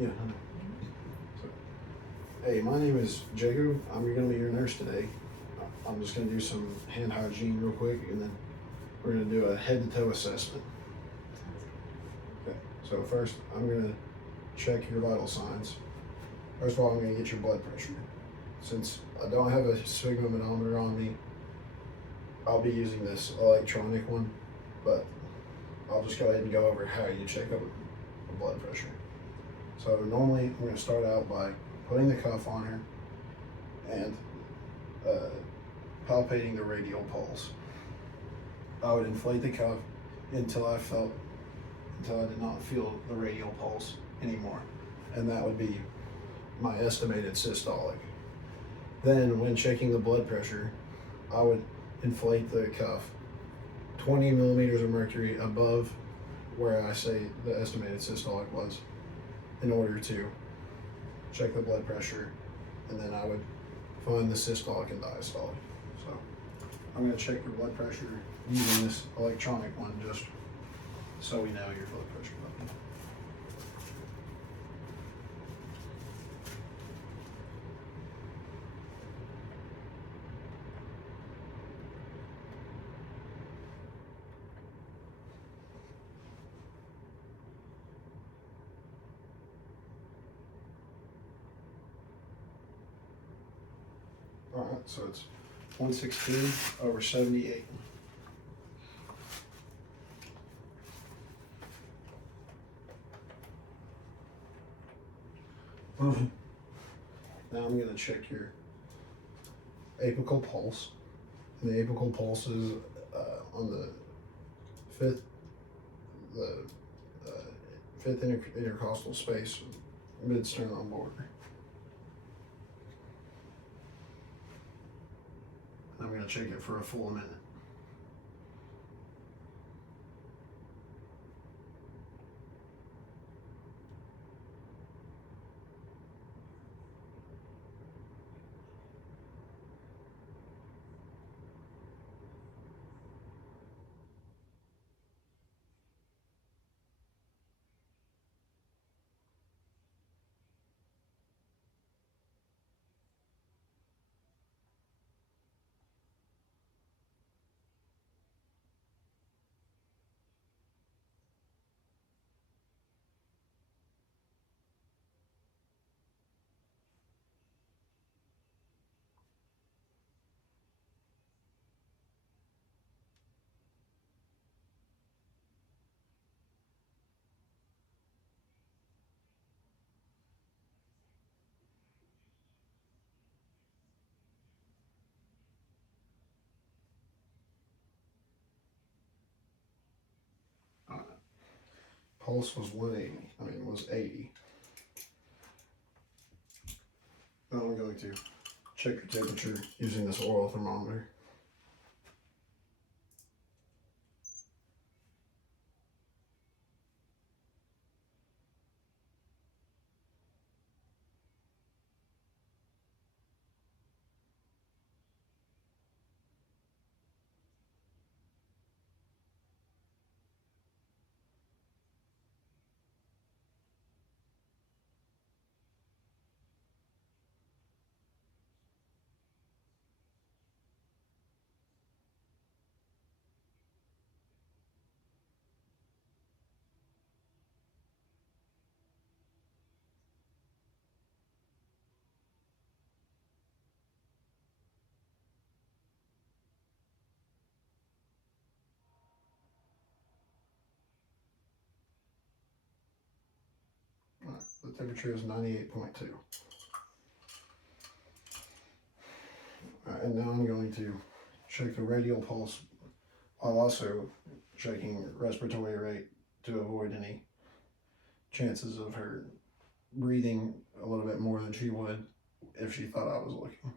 Yeah. So, hey, my name is Jacob. I'm going to be your nurse today. I'm just going to do some hand hygiene real quick, and then we're going to do a head to toe assessment. Okay. So first, I'm going to check your vital signs. First of all, I'm going to get your blood pressure. Since I don't have a sphygmomanometer on me, I'll be using this electronic one, but I'll just go ahead and go over how you check a blood pressure. So normally, I'm going to start out by putting the cuff on her and uh, palpating the radial pulse. I would inflate the cuff until I did not feel the radial pulse anymore, and that would be my estimated systolic. Then, when checking the blood pressure, I would inflate the cuff 20 millimeters of mercury above where I say the estimated systolic was, in order to check the blood pressure, and then I would find the systolic and diastolic. So I'm going to check your blood pressure using this electronic one, just so we know your blood pressure level. All right, so it's 116 over 78. Now I'm going to check your apical pulse. And the apical pulse is on the fifth, the fifth intercostal space, mid-sternum border. I'm going to check it for a full minute. Pulse was 180. Was 80. Now I'm going to check your temperature using this oral thermometer. All right, the temperature is 98.2. All right, and now I'm going to check the radial pulse while also checking respiratory rate to avoid any chances of her breathing a little bit more than she would if she thought I was looking.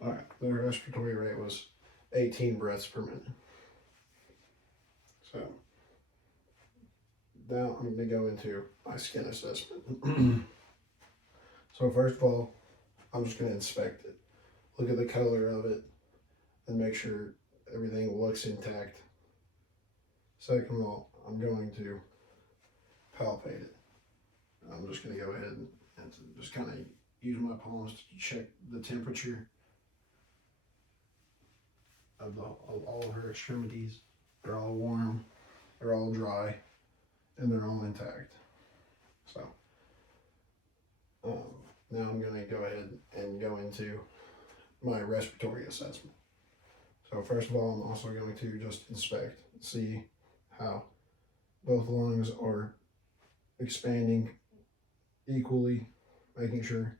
All right, the respiratory rate was 18 breaths per minute. So now I'm going to go into my skin assessment. So first of all, I'm just going to inspect it, look at the color of it, and make sure everything looks intact. Second of all, I'm going to palpate it. I'm just going to go ahead and just kind of use my palms to check the temperature of all of her extremities. They're all warm, they're all dry, and they're all intact. So now I'm going to go ahead and go into my respiratory assessment. So first of all, I'm also going to just inspect, see how both lungs are expanding equally, making sure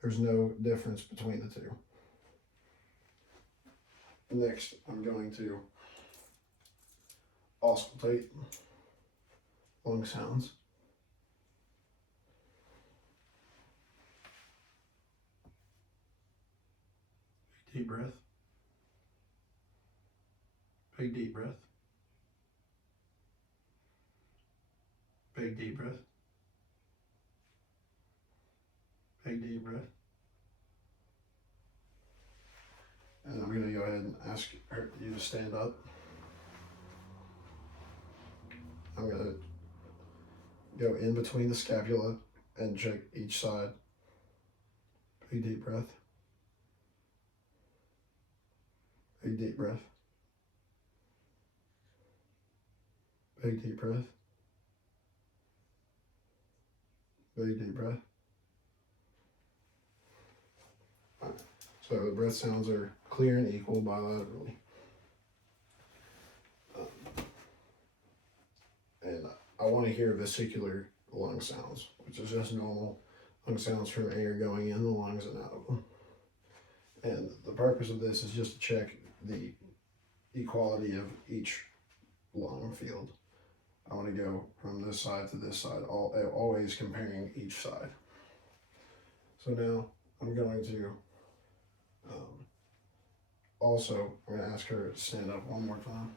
there's no difference between the two. Next, I'm going to auscultate lung sounds. Deep breath. Big deep breath. Big deep breath. Big deep breath. And I'm going to go ahead and ask you to stand up. I'm going to go in between the scapula and check each side. Big deep breath. Big deep breath. Big deep breath. Big deep breath. All right. So the breath sounds are clear and equal bilaterally. And I want to hear vesicular lung sounds, which is just normal lung sounds from air going in the lungs and out of them. And the purpose of this is just to check the equality of each lung field. I want to go from this side to this side, always comparing each side. So now I'm going to I'm going to ask her to stand up one more time.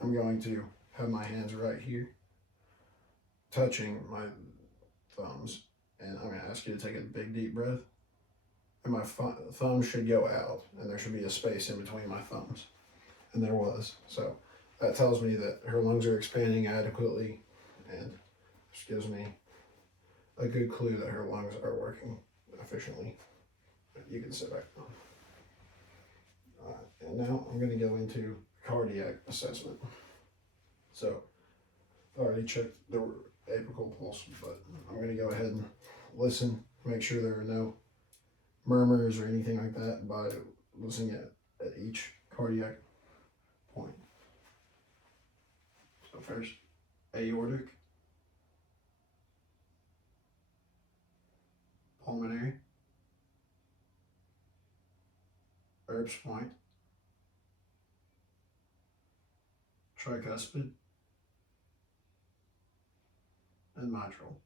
I'm going to have my hands right here, touching my thumbs, and I'm going to ask you to take a big deep breath. And my thumbs should go out, and there should be a space in between my thumbs. And there was. So that tells me that her lungs are expanding adequately, and just gives me a good clue that her lungs are working efficiently. You can sit back down. And now I'm going to go into cardiac assessment. So I already checked the apical pulse, but I'm going to go ahead and listen, make sure there are no murmurs or anything like that by listening at each cardiac point. So first, aortic, pulmonary, Erb's point, tricuspid, and mitral.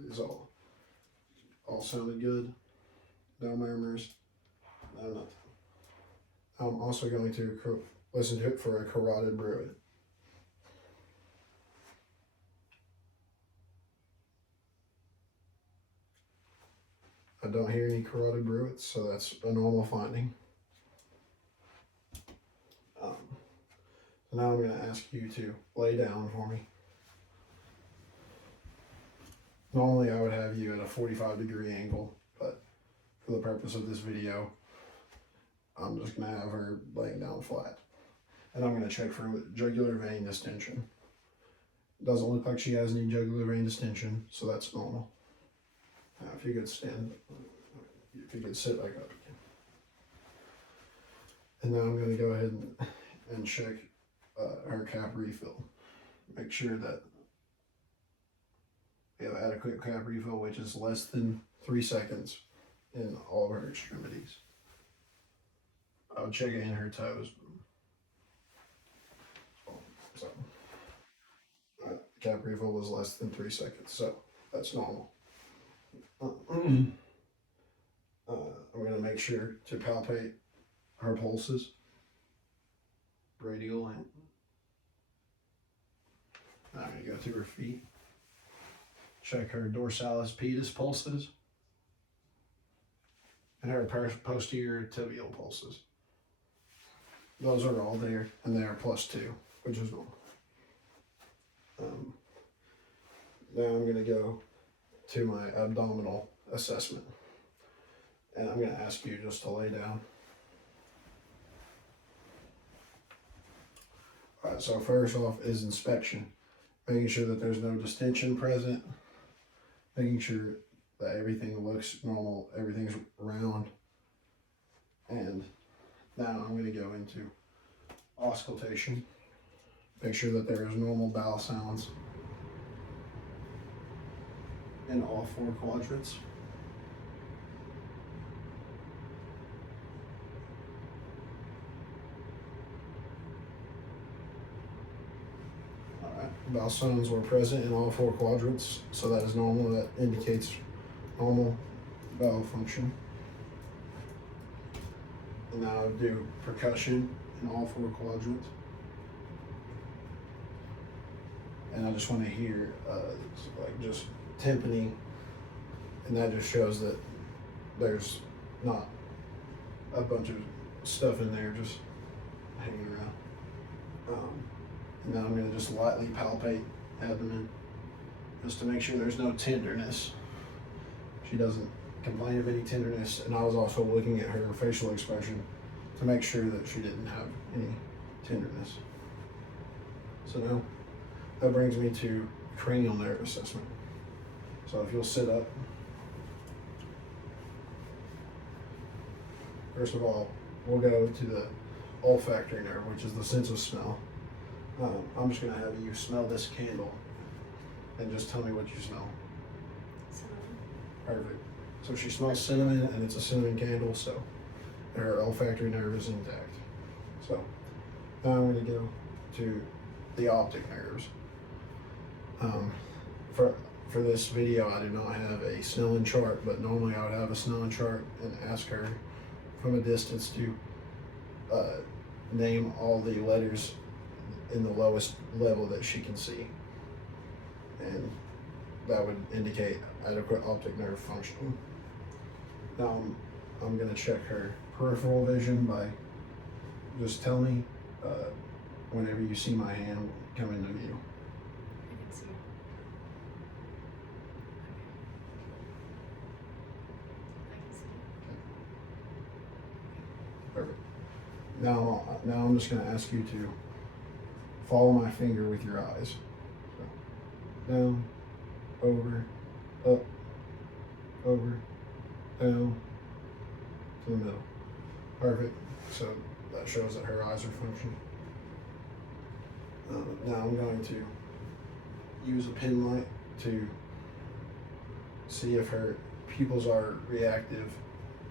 These all sounded good. No murmurs, no nothing. I'm also going to listen to it for a carotid bruit. I don't hear any carotid bruits, so that's a normal finding. So now I'm going to ask you to lay down for me. Normally I would have you at a 45-degree angle, but for the purpose of this video, I'm just going to have her laying down flat. And I'm going to check for jugular vein distension. Doesn't look like she has any jugular vein distension, so that's normal. Now if you could sit back up again. And now I'm going to go ahead and check her cap refill. Make sure that we have adequate cap refill, which is less than 3 seconds in all of her extremities. I'll check it in her toes. So cap refill was less than 3 seconds, so that's normal. I'm gonna make sure to palpate her pulses, radial, and I'm gonna go through her feet, check her dorsalis pedis pulses, and her posterior tibial pulses. Those are all there, and they are +2, which is normal. Now I'm going to go to my abdominal assessment, and I'm going to ask you just to lay down. All right, so first off is inspection, making sure that there's no distension present, making sure that everything looks normal, everything's round, and now I'm going to go into auscultation, make sure that there is normal bowel sounds in all 4 quadrants. Alright, bowel sounds were present in all 4 quadrants, so that is normal. That indicates normal bowel function. And now I'll do percussion in all 4 quadrants. And I just want to hear like just timpani, and that just shows that there's not a bunch of stuff in there just hanging around. And now I'm going to just lightly palpate abdomen just to make sure there's no tenderness. She doesn't complain of any tenderness, and I was also looking at her facial expression to make sure that she didn't have any tenderness. So now that brings me to cranial nerve assessment. So if you'll sit up, first of all, we'll go to the olfactory nerve, which is the sense of smell. I'm just going to have you smell this candle and just tell me what you smell. Cinnamon. Perfect. So she smells cinnamon, and it's a cinnamon candle, so her olfactory nerve is intact. So now I'm going to go to the optic nerves. For this video, I do not have a Snellen chart, but normally I would have a Snellen chart and ask her from a distance to name all the letters in the lowest level that she can see, and that would indicate adequate optic nerve function. Now I'm going to check her peripheral vision by just tell me whenever you see my hand come into view. I can see it. Okay. I can see it. Perfect. Now I'm just going to ask you to follow my finger with your eyes. So, down, over, up, over, down, to the middle. Perfect. So that shows that her eyes are functioning. Now I'm going to use a pin light to see if her pupils are reactive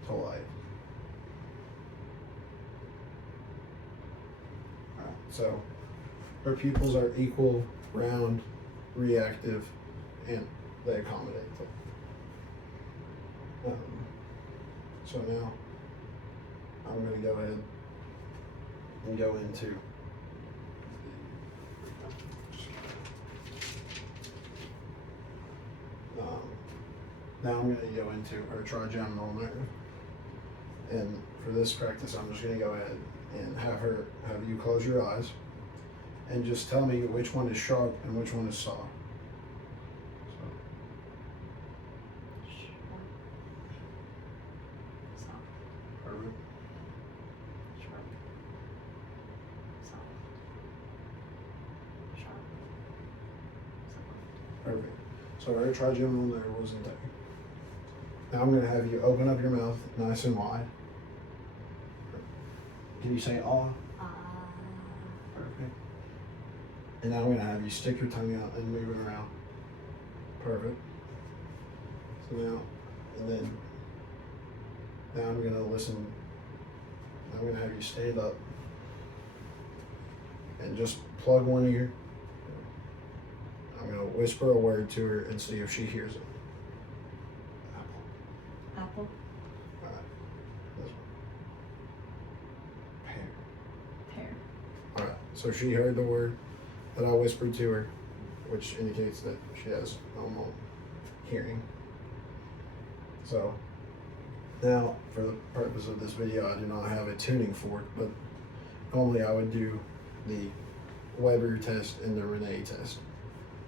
to light. Alright, so her pupils are equal, round, reactive, and they accommodate them. So now I'm going to go ahead and go into now I'm going to go into her trigeminal nerve, and for this practice I'm just going to go ahead and have you close your eyes and just tell me which one is sharp and which one is soft. Soft. Perfect. Sharp. Soft. Sharp. Soft. Perfect. So her trigeminal nerve was intact. Now I'm going to have you open up your mouth nice and wide. Can you say "ah"? Perfect. And now I'm going to have you stick your tongue out and move it around. Perfect. So now I'm going to listen. I'm going to have you stand up and just plug one ear. I'm going to whisper a word to her and see if she hears it. So she heard the word that I whispered to her, which indicates that she has normal hearing. So now, for the purpose of this video, I do not have a tuning fork, but normally I would do the Weber test and the Renee test.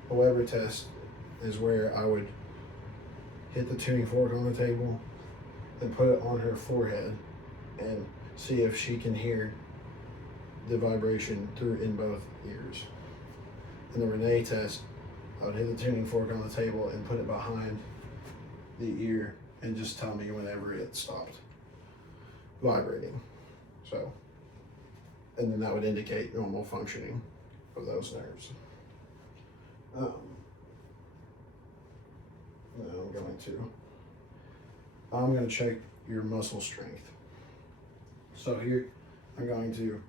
The Weber test is where I would hit the tuning fork on the table and put it on her forehead and see if she can hear the vibration through in both ears. In the Renee test, I would hit the tuning fork on the table and put it behind the ear and just tell me whenever it stopped vibrating. So, and then that would indicate normal functioning of those nerves. Now I'm going to check your muscle strength. So here, I'm going to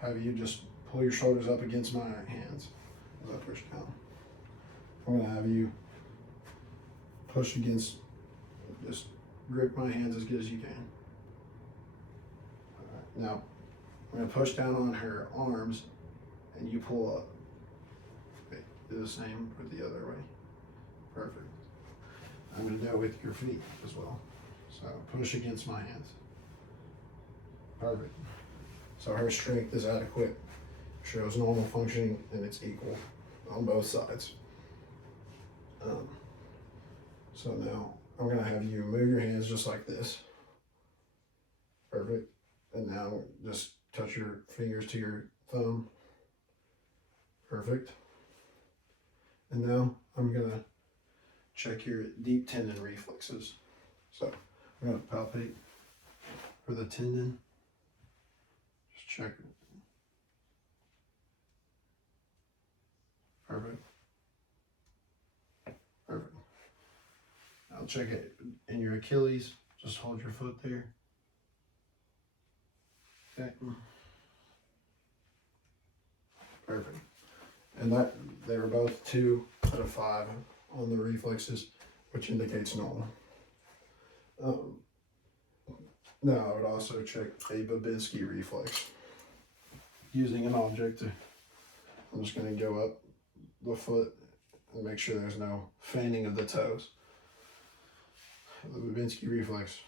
have you just pull your shoulders up against my hands as I push down. I'm going to have you push against, just grip my hands as good as you can. All right, now, I'm going to push down on her arms and you pull up. Okay, do the same with the other way. Perfect. I'm going to do it with your feet as well. So push against my hands. Perfect. So her strength is adequate, shows normal functioning, and it's equal on both sides. So now I'm going to have you move your hands just like this. Perfect. And now just touch your fingers to your thumb. Perfect. And now I'm going to check your deep tendon reflexes. So I'm going to palpate for the tendon. Just check it. Perfect. Perfect. I'll check it in your Achilles. Just hold your foot there. Okay. Perfect. And that they were both 2 out of 5 on the reflexes, which indicates normal. Now I would also check a Babinski reflex using an object. I'm just going to go up the foot and make sure there's no fanning of the toes. The Babinski reflex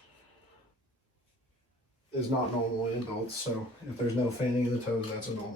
is not normal in adults, so if there's no fanning of the toes, that's a normal.